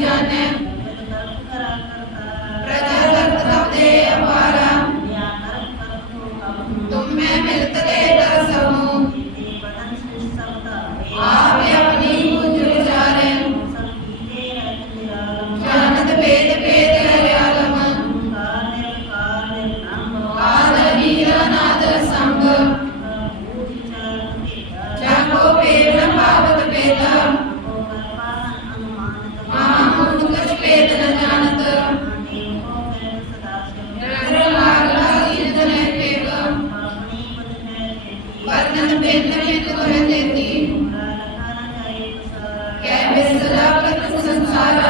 ஜனம் प्रजा करता दे तुम में मिलते 사랑.